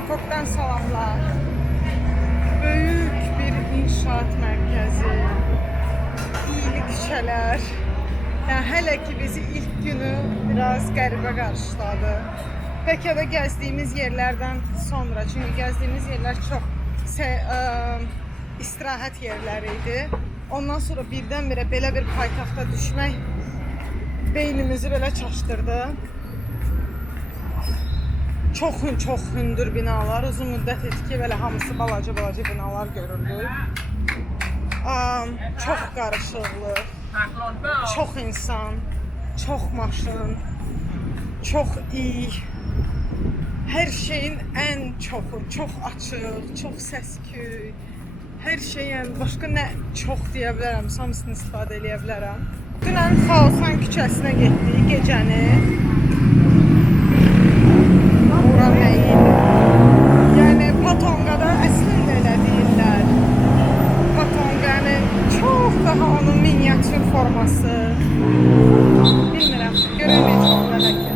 Bangkok'tan salamlar. Büyük bir inşaat merkezi. İyili küçələr. Yəni, hələ ki bizi ilk günü biraz qəribə qarşıladı. Pekada gəzdiyimiz yerlərdən sonra, çünki gəzdiyimiz yerlər çox istirahət yerləri idi. Ondan sonra birdən-birə belə bir paytaxta düşmək beynimizi belə çaşdırdı. Çox hündür binalar, uzun müddət idi ki, belə hamısı balaca binalar görürdük. Çox qarışıqlıq, çox insan, çox maşın, çox iyi. Hər şeyin ən çoxu, çox açıq, çox səs-küy. Hər şeyin başqa nə çox deyə bilərəm, hamısını istifadə edə bilərəm. Dünən Xaosan küçəsinə getdik gecəni. Bura nə idi? Yəni Patongada əslində elə deyirlər. Patonganın çox daha onun miniatür forması. Bilmirəm, görəməyəcəm belə ki.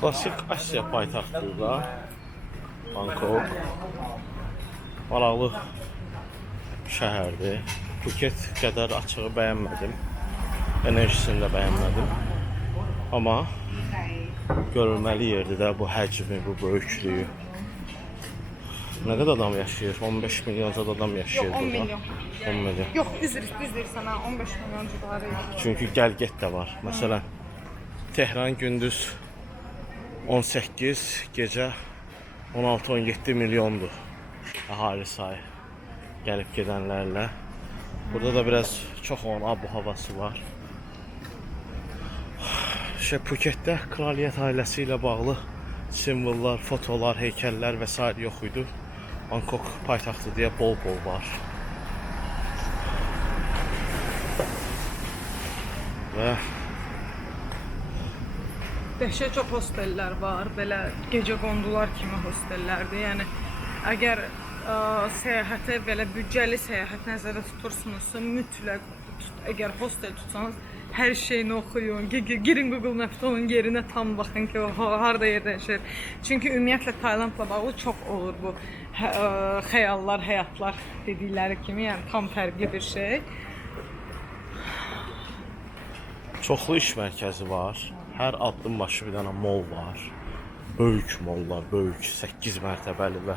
Klasik Asiya paytaxtıdır da Bangkok. Maraqlı şəhərdir. Phuket qədər açığı bəyənmədim. Enerjisini də bəyənmədim. Amma görülməli yerdir də bu həcmi, bu böyüklüyü. Nə qədər adam yaşayır? 15 milyon adam yaşayır burada. 10 milyon. 10 milyon. Yox, düzdür sənə 15 milyon civarı. Çünki gəl-get də var. Məsələn, Tehran gündüz 18, gecə 16-17 milyondur əhali sayı gəlib gedənlərlə. Burada da biraz çox olan ab-havası var. Phuketdə kraliyyət ailəsi ilə bağlı simvollar, fotolar, heykəllər və s. yox idi. Bangkok paytaxtı deyə bol-bol var. Və Dəhşət çox hostellər var, belə gecə qondular kimi hostellərdir. Yəni, əgər səyahətə, belə büdcəli səyahət nəzərdə tutursunuzsa, mütləq əgər hostel tutsanız, hər şeyini oxuyun, girin Google Map'da onun yerinə tam baxın ki, harada yerləşir. Çünki ümumiyyətlə Taylandla bağlı çox olur bu xəyallar, həyatlar dedikləri kimi, yəni tam fərqli bir şey. çoxlu iş mərkəzi var. Hər addım başı bir dənə mol var. Böyük mollar, böyük 8 mərtəbəli və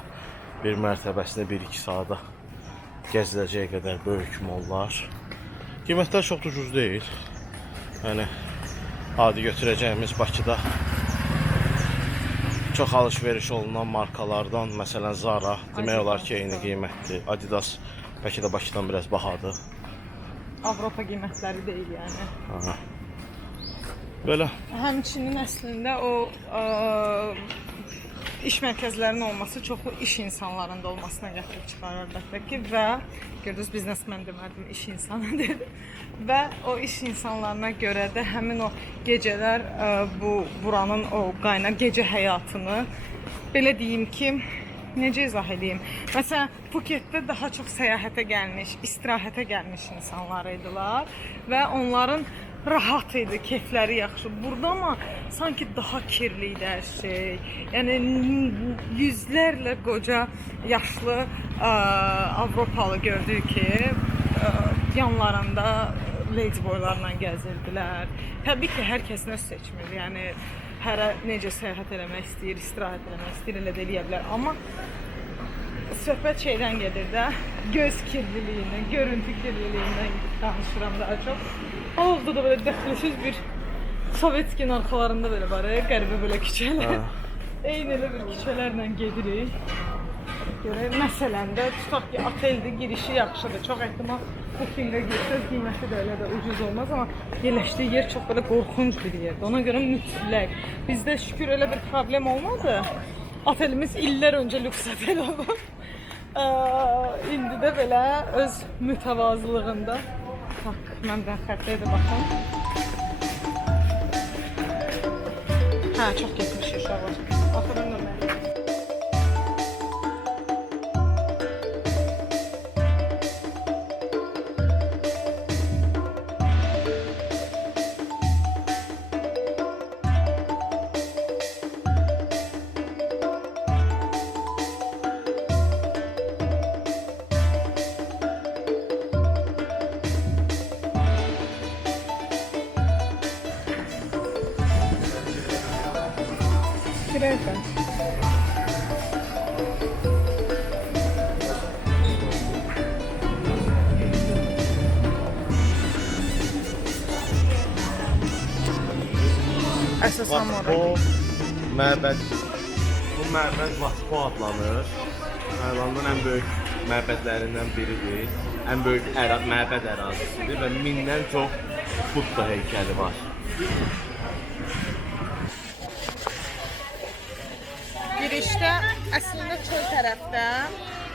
bir mərtəbəsində 1-2 saata gəziləcək qədər böyük mollar. Qiymətlər çox ucuz deyil. Yəni adi götürəcəyimiz Bakıda çox alış-veriş olunan markalardan, məsələn Zara, demək olar ki, eyni qiymətdir. Adidas bəlkə də Bakıdan biraz bahadır. Avropa qiymətləri deyil yəni. Aha. Belə. Həmçinin əslində o iş mərkəzlərinin olması çoxlu iş insanlarında olmasına gətirib çıxarır əlbəttə ki, və gördünüz biznesmen demədim, iş insanı dedim. Və o iş insanlarına görə də həmin o gecələr buranın o qaynar gecə həyatını belə deyim ki, necə izah edeyim? Məsələn, Phuketdə daha çox səyahətə gəlmiş, istirahətə gəlmiş insanlar idilər və onların rahat idi, keyfləri yaxşı. Burada amma sanki daha kirli idi hər şey. Yəni yüzlərlə qoca, yaşlı Avropalı gördük ki, yanlarında ladyboylarla gəzirdilər. Təbii ki, hər kəs nə seçmir. Yəni hərə necə səyahət eləmək istəyir, istirahət eləmək istəyir, elə də eləyə bilər. Amma söhbət şeydən gedir də, göz kirliliyindən, görüntü kirliliyindən danışıram daha çox. Oldu da böyle dəxilsiz bir Sovetkin arxalarında belə var, qəribə belə küçələr. Eyni elə bir küçələrlə gedirik. Görək, məsələn də tutaq ki, oteldir, girişi yaxşıdır. Çox ehtimal Bookingə girsəz, qiyməti də elə də ucuz olmaz, amma yerləşdiyi yer çox belə qorxunc bir yerdir. Ona görə mütləq. Bizdə şükür elə bir problem olmadı. Otelimiz illər öncə lüks otel olub. İndi də belə öz mütəvazılığında. Bak, məndən xərcliyə də baxın. Hə, çox getmişik şu da var. Axırın nömrəsi. Girerken. Əsas Bax, hamara. bu məbəd Vaspo adlanır. Taylandın ən böyük məbədlərindən biridir. Ən böyük məbəd ərazisidir və mindən çox Budda heykəli var. Girişdə əslində çöl tərəfdə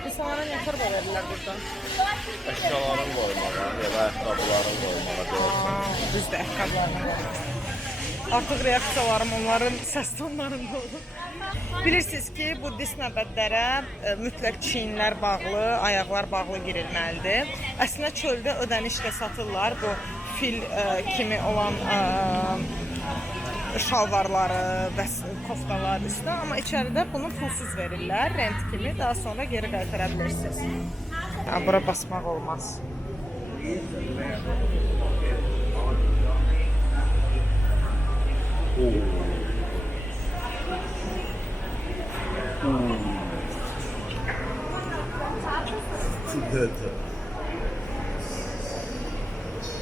insanlara nefərba verirlər buradan. Əşyaların qoymağa ya da ayaqqabıların qoymağa. Düzdür, ayaqqabılarını qoymaq. Artıq reaksiyalarım onların səs tonlarında olur. Bilirsiniz ki, Buddist məbədlərə mütləq çiyinlər bağlı, ayaqlar bağlı girilməlidir. Əslində çöldə ödəniş də satırlar bu fil kimi olan şalvarları və koftalar üstə, amma içəridə bunu pulsuz verirlər, rent kimi, daha sonra geri qaytara bilirsiniz. Bura basmaq olmaz.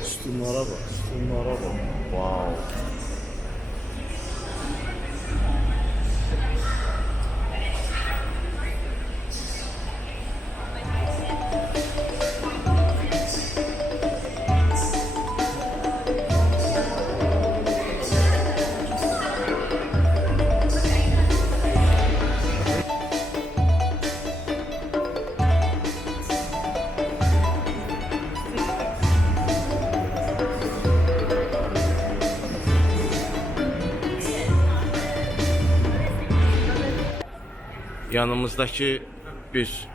Sütunlara bak, sütunlara bak. Wow. Yanımızdakı bir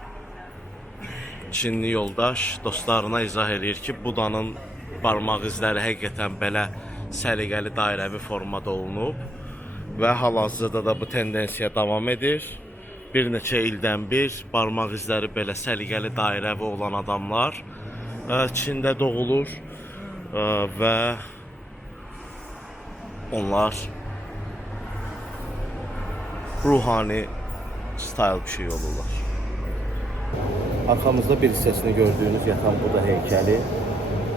Çinli yoldaş dostlarına izah edir ki, Budanın barmaq izləri həqiqətən belə səliqəli dairəvi formada olunub və hal-hazırda da bu tendensiya davam edir. Bir neçə ildən bir barmaq izləri belə səliqəli dairəvi olan adamlar Çində doğulur və onlar ruhani style bir şey olurlar. Arkamızda bir hissəsini gördüğünüz yatan Buda heykəli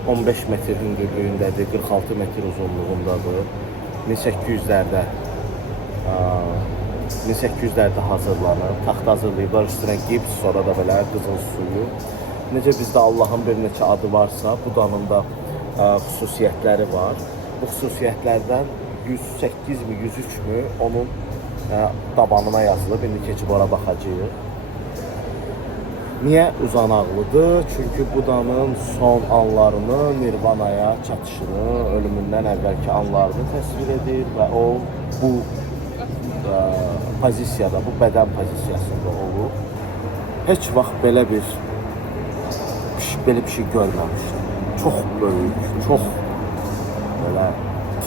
15 metr hündürlüyündədir, 46 metr uzunluğundadır. 1800'lərdə hazırlanır. Taxt hazırlayıblar, üstünə gips, sonra da belə qızıl suyu. Necə bizdə Allahın bir neçə adı varsa, Budanın da xüsusiyyətləri var. Bu xüsusiyyətlərdən 108 mi, 103 mü onun tabanına yazılıb. İndi keçib ora baxacağıq. Niyə uzanaqlıdır? Çünki Budanın son anlarını, nirvanaya çatışını, ölümündən əvvəlki anlarını təsvir edir və o bu pozisiyada, bu bədən pozisiyasında olur. Heç vaxt belə bir şey görməmişdim. Çox böyük, çox belə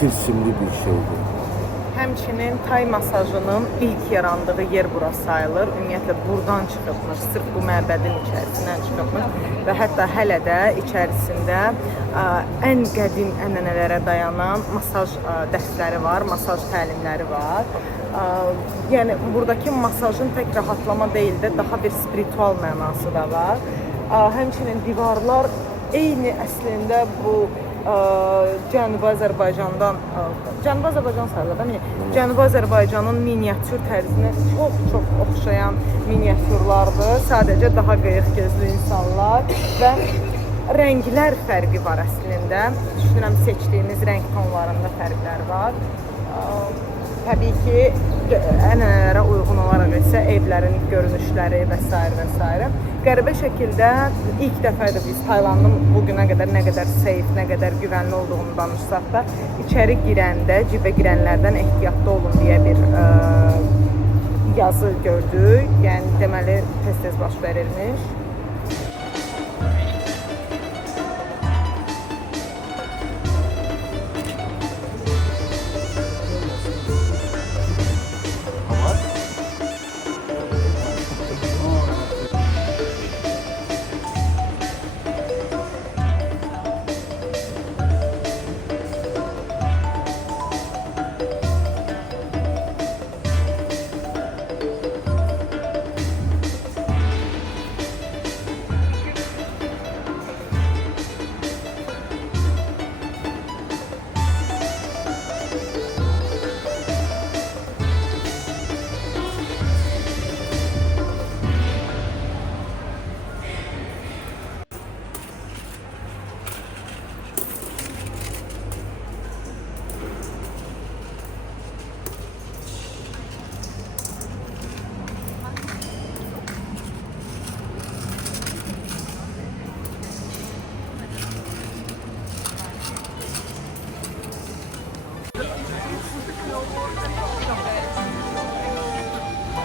tilsimli bir şeydir. Həmçinin tay masajının ilk yarandığı yer bura sayılır. Ümumiyyətlə buradan çıxıbmış, sırf bu məbədin içərisindən çıxıbmış və hətta hələ də içərisində ən qədim ənənələrə dayanan masaj dərsləri var, masaj təlimləri var. Yəni buradakı masajın tək rahatlama deyil də daha bir spiritual mənası da var. Həmçinin divarlar eyni əslində bu Cənubi Azərbaycandan, Cənubi Azərbaycan sayılır da, Cənubi Azərbaycanın miniatür tərzinə çox oxşayan miniatürlardır. Sadəcə daha qıyıq gözlü insanlar və rənglər fərqi var əslində. Düşünürəm seçdiyimiz rəng tonlarında fərqlər var. Təbii ki, ənənələrə uyğun olaraq isə evlərin görünüşləri və s. Qəribə şəkildə ilk dəfədir biz Taylandın bugünə qədər nə qədər safe, nə qədər güvənli olduğunu danışsaq da, içəri girəndə, cibə girənlərdən ehtiyatlı olun deyə bir gördük. Yəni deməli tez-tez baş verirmiş.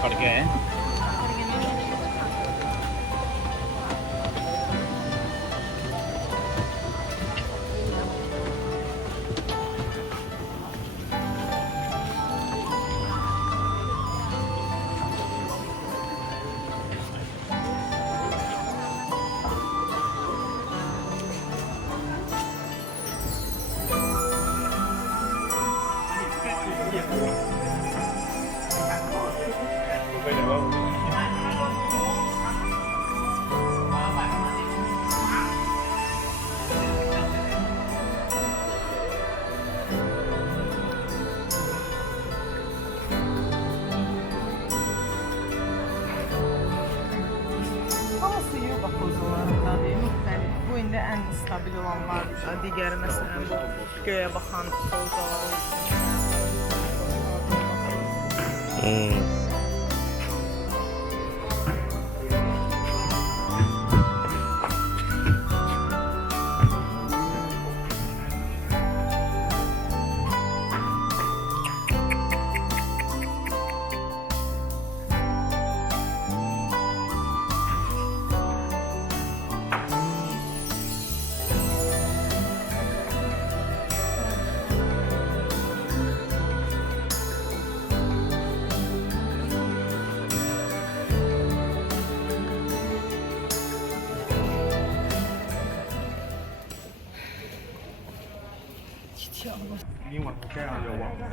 Perché? Hamısı yoga pozalarındadır, müxtəlif. Bu indi ən stabil olanlardır. Digəri məsələn bu göyə baxan pozalar olsun.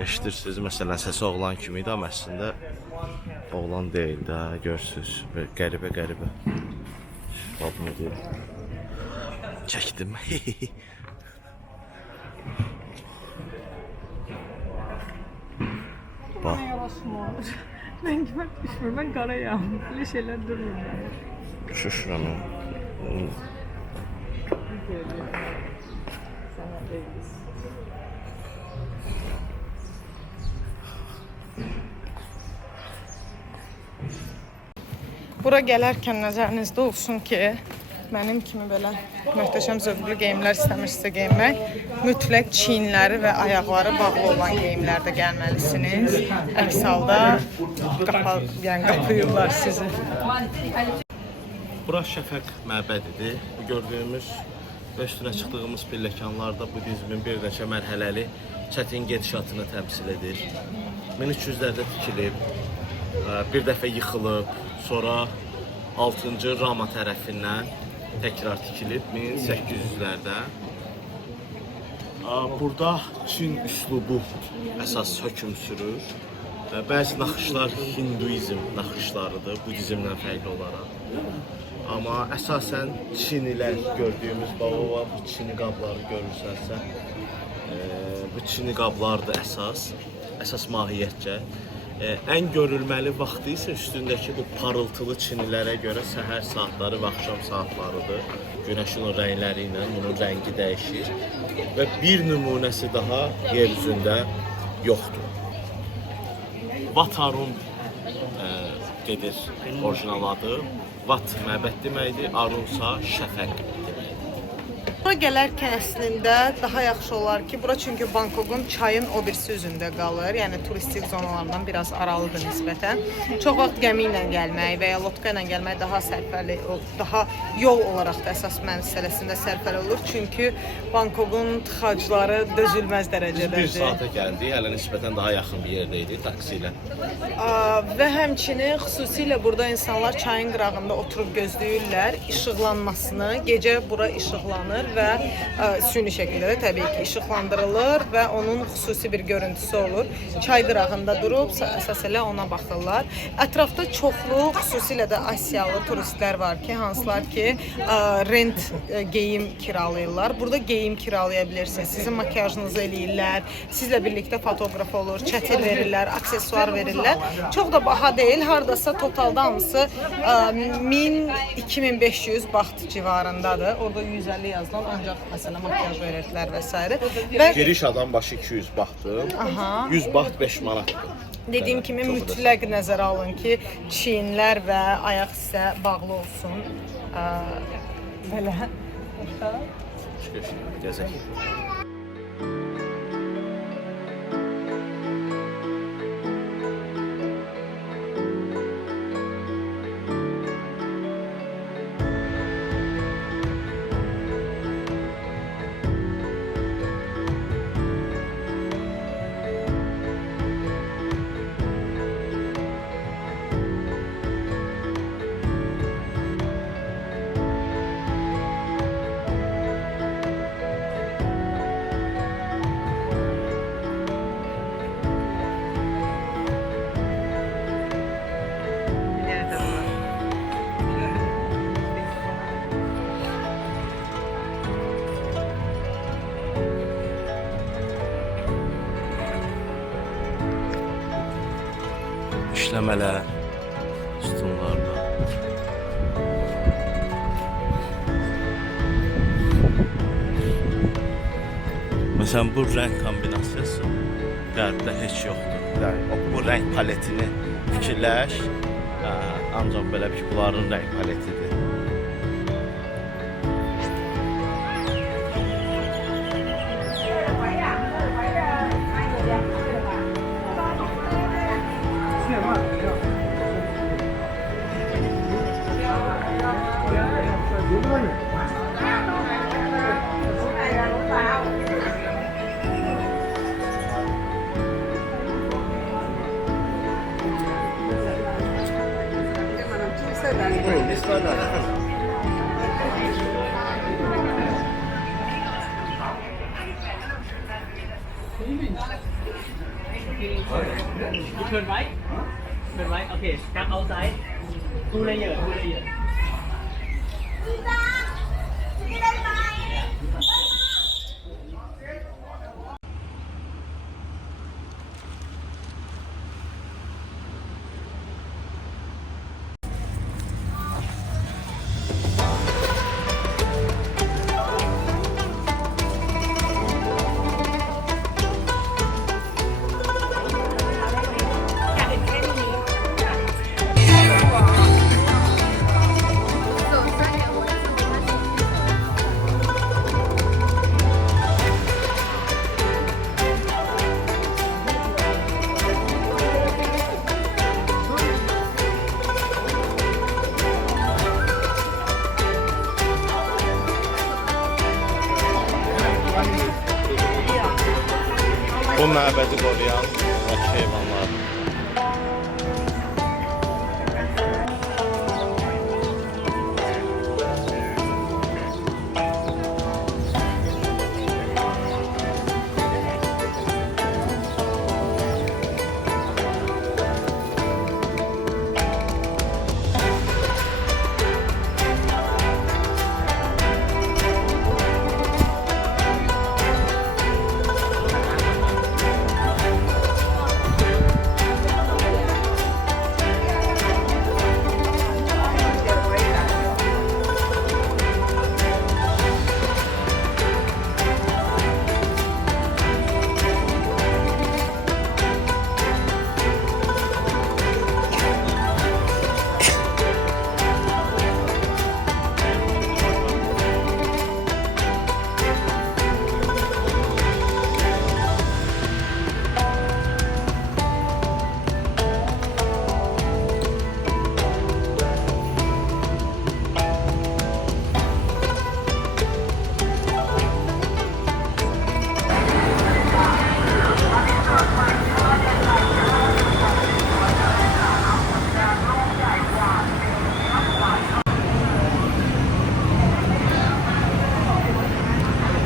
Eşidirsiniz, məsələn, səsi oğlan kimi idi, amma əslində oğlan deyil də, görürsünüz. Qəribə. Adını deyil. Çəkdim. Bax. Yavaşmır. Mən kimə düşmür, mən qarayam. Belə şeylər durmur. Şuşuram. Sənə deyil. Bura gələrkən nəzərinizdə olsun ki, mənim kimi belə möhtəşəm zövqlü geyimlər istəmirsinizsə geyinmək, mütləq çiyinləri və ayaqları bağlı olan geyimlərdə gəlməlisiniz. Əks halda qapıyırlar sizi. Bura Şəfəq məbədidir. Bu gördüyümüz və üstünə çıxdığımız pilləkənlarda budizmin bir neçə mərhələli çətin gedişatını təmsil edir. 1300-lərdə tikilib, bir dəfə yıxılıb, sonra 6-cı Rama tərəfindən təkrar tikilib 1800-lərdə. Burada Çin üslubu əsas hökm sürür. Bəzi naxışlar Hinduizm naxışlarıdır, budizmdən fərqli olaraq. Amma əsasən Çinilər gördüyümüz bu Çini qabları görürsənsə, bu Çini qablardır əsas mahiyyətcə. Ən görülməli vaxtı isə üstündəki bu parıltılı çinilərə görə səhər saatları və axşam saatlarıdır. Günəşin o rəngləri ilə bunun rəngi dəyişir və bir nümunəsi daha yer üzündə yoxdur. Wat Arun gedir orijinal adı. Wat məbəd deməkdir, Arunsa şəfəq deməkdir. bura gələrkən əslində daha yaxşı olar ki, bura çünki Bangkokun çayın o birisi üzündə qalır. Yəni turistik zonalardan biraz aralıdır nisbətən. Çox vaxt gəmi ilə gəlmək və ya lotka ilə gəlmək daha sərfəli, daha yol olaraq da əsas məsələsində sərfəli olur. Çünki Bangkokun tıxacları dözülməz dərəcədədir. Bir saata gəldik, hələ nisbətən daha yaxın bir yerdə idi taksi ilə. Və həmçinin xüsusilə burada insanlar çayın qırağında oturub gözləyirlər işıqlanmasını. Gecə bura işıqlanır və süni şəkildə də təbii ki işıqlandırılır və onun xüsusi bir görüntüsü olur. Çay qırağında durub əsas elə ona baxırlar. Ətrafda çoxlu, xüsusilə də Asiyalı turistlər var ki, hansılar ki rent geyim kiralayırlar. Burada geyim kiralaya bilirsiniz. Sizin makyajınızı eləyirlər, sizlə birlikdə fotoqraf olur, çətir verirlər, aksesuar verirlər. Çox da baha deyil, hardasa totalda hamısı 1000-2500 baht civarındadır. Orada 150 yazılan, ancaq məsələn makyaj verirdilər və s. Və Giriş adam başı 200 bahtdır. 100 baht 5 manatdır. dediyim kimi mütləq nəzərə alın ki, çiyinlər və ayaq hissə bağlı olsun. Belə. Gəzək. İşləmələr sütunlarda. Məsələn, bu rəng kombinasiyası qərbdə heç yoxdur. Yəni, bu rəng paletini fikirləş, ancaq belə bir ki, bunların rəng paletidir. Turn right. Turn right. Okay. Step outside. 2 layer. 2 layer. Bu məbədi qoruyan vəhşi heyvanlar.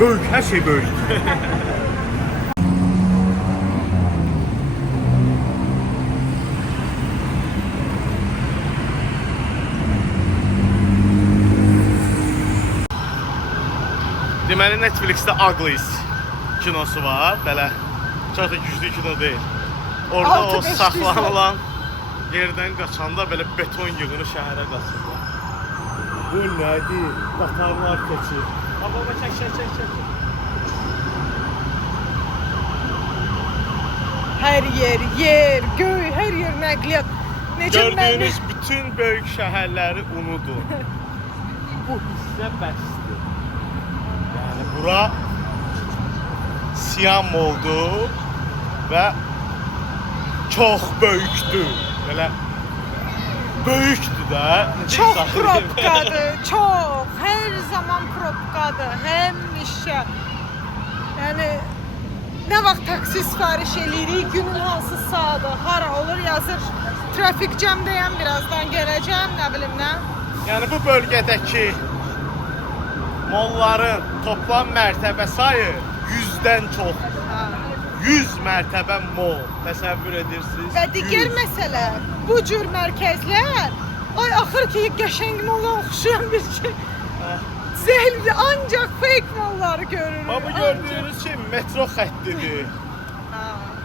Böyük, hər şey böyük. Deməli Netflix'te Uglies kinosu var. Belə çox da güclü kino deyil. Orada o 6-5 saxlanılan yerdən qaçanda belə beton yığını şəhərə qaçırlar. Bu nədir? Qatarlar keçir. Baba çək. Hər yer, göy, hər yer nəqliyyat. Necə Gördüyünüz bütün böyük şəhərləri unudun. Bu hissə bəsdir. Yəni bura Siam oldu və çox böyükdür. Belə böyükdür də. Çox probkadır, çox. Hər zaman probkadır, həmişə. Yəni nə vaxt taksi sifariş eləyirik, günün hansı saatı, hara olur yazır. Trafik cəmdəyəm, birazdan gələcəm, nə bilim nə. Yəni bu bölgədəki molların toplam mərtəbə sayı 100-dən çoxdur. 100 mərtəbə mol təsəvvür edirsiniz? Və digər məsələ, bu cür mərkəzlər, ay axır ki, qəşəng molla oxşayan bir şey. Zəhli ancaq fake malları görürük. Bu gördüyünüz şey metro xəttidir.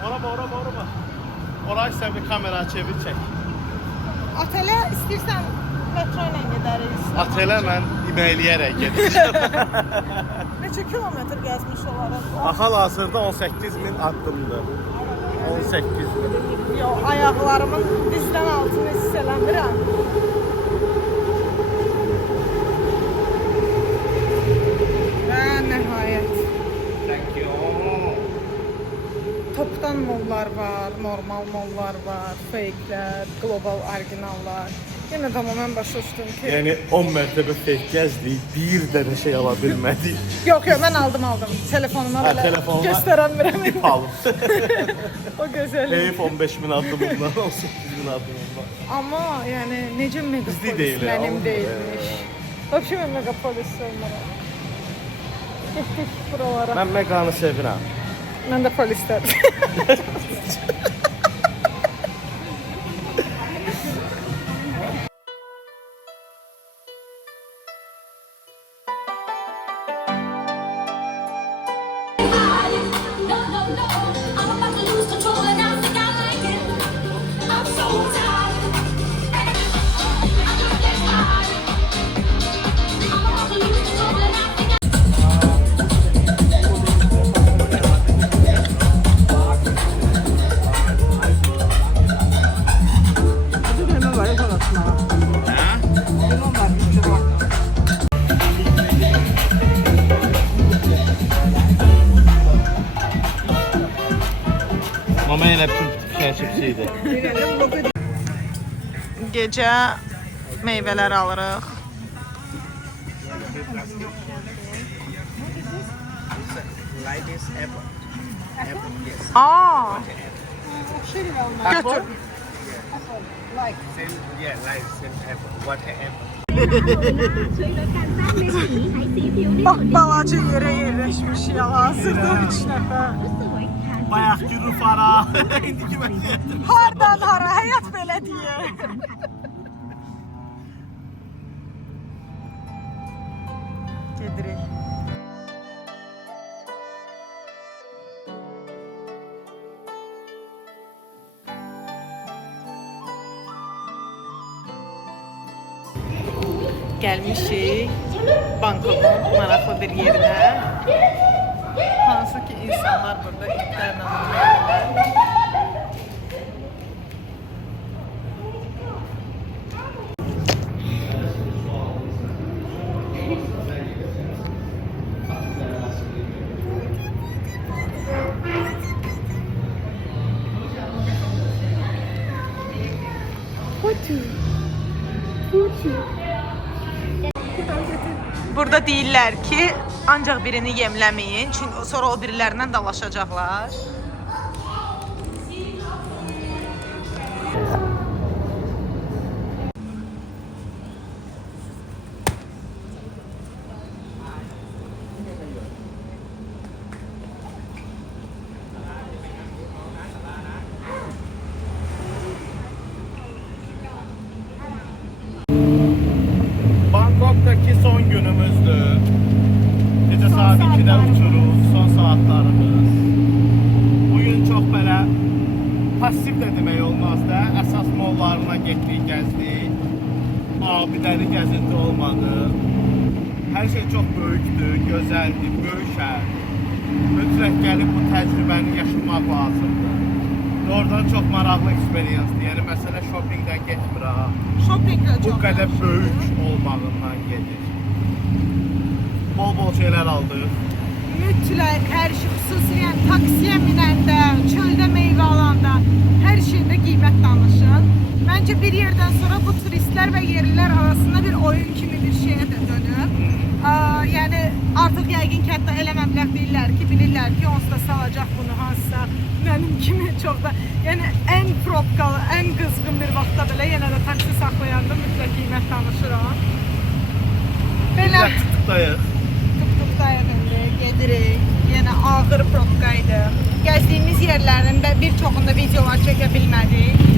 Ora. Orayı sən bir kamera çevir çək. Otelə istəyirsən metro ilə gedərik. Otelə mən iməyləyərək gedəcəm. Neçə kilometr gəzmiş olaraq? Hal-hazırda 18.000 addımdır. 18.000. Yox, ayaqlarımın dizdən altını hiss eləmirəm. Və nəhayət. Topdan mollar var, normal mollar var, fake'lər, global orijinallar. Yenə tamamən başa düşdüm ki... Yəni 10 mərtəbə fake gəzdik, bir dənə şey ala bilmədik. Yox, mən aldım. Telefonuma belə telefonuna göstərəmirəm. İp alım. O gözəllik. Heyif 15.000 addımından, 18.000 addımından. Amma yəni necə megapolis deyil, mənim amma. deyilmiş. Vəbşə mən megapolis olmaram. Getdik buralara. Mən Meqanı sevirəm. Mən də polislər. Mama elə bütün şəkilçiydi. Gecə meyvələr alırıq. Like this apple. Aa! Götür. Same, yeah, like same apple. Water apple. Bax, balaca yerə yerləşmiş ya, hazırda 3 nəfər. Bayaq yürü fara. İndiki vəziyyət. Hardan hara, həyat belə deyir. Gedirik. Gəlmişik Bangkokun maraqlı bir yerinə. Hansı ki insanlar burada itlərlə oynayırlar. Burada deyirlər ki, ancaq birini yemləməyin, çünki sonra o birilərindən dalaşacaqlar. Bakıda uçuruq, son saatlarımız. Bugün çox belə pasiv də demək olmaz da. Əsas mollarına getdik, gəzdik. Abidəli gəzinti olmadı. Hər şey çox böyükdür, gözəldir, böyük şəhər. Mütləq gəlib bu təcrübəni yaşamaq lazımdır. Oradan çox maraqlı eksperiyensdir. Yəni məsələ shoppingdən getmir ha. Shoppingdə Bu çox qədər yaxşı. böyük olmağından gedir. Bol-bol şeylər aldıq. Mütləq hər şey, xüsusilə taksiyə minəndə, çöldə meyvə alanda hər şeydə qiymət danışın. Məncə bir yerdən sonra bu turistlər və yerlilər arasında bir oyun kimi bir şeyə də dönüb. Yəni artıq yəqin ki, hətta elə məbləğ deyirlər ki, bilirlər ki, onsuz da salacaq bunu hansısa mənim kimi çox da. Yəni ən probkalı, ən qızğın bir vaxtda belə yenə də taksi saxlayanda mütləq qiymət danışıram. Belə Tutdayıq. Tuk-tukdayıq indi, gedirik. Yenə ağır probkaydı. Gəzdiyimiz yerlərin bir çoxunda videolar çəkə bilmədik.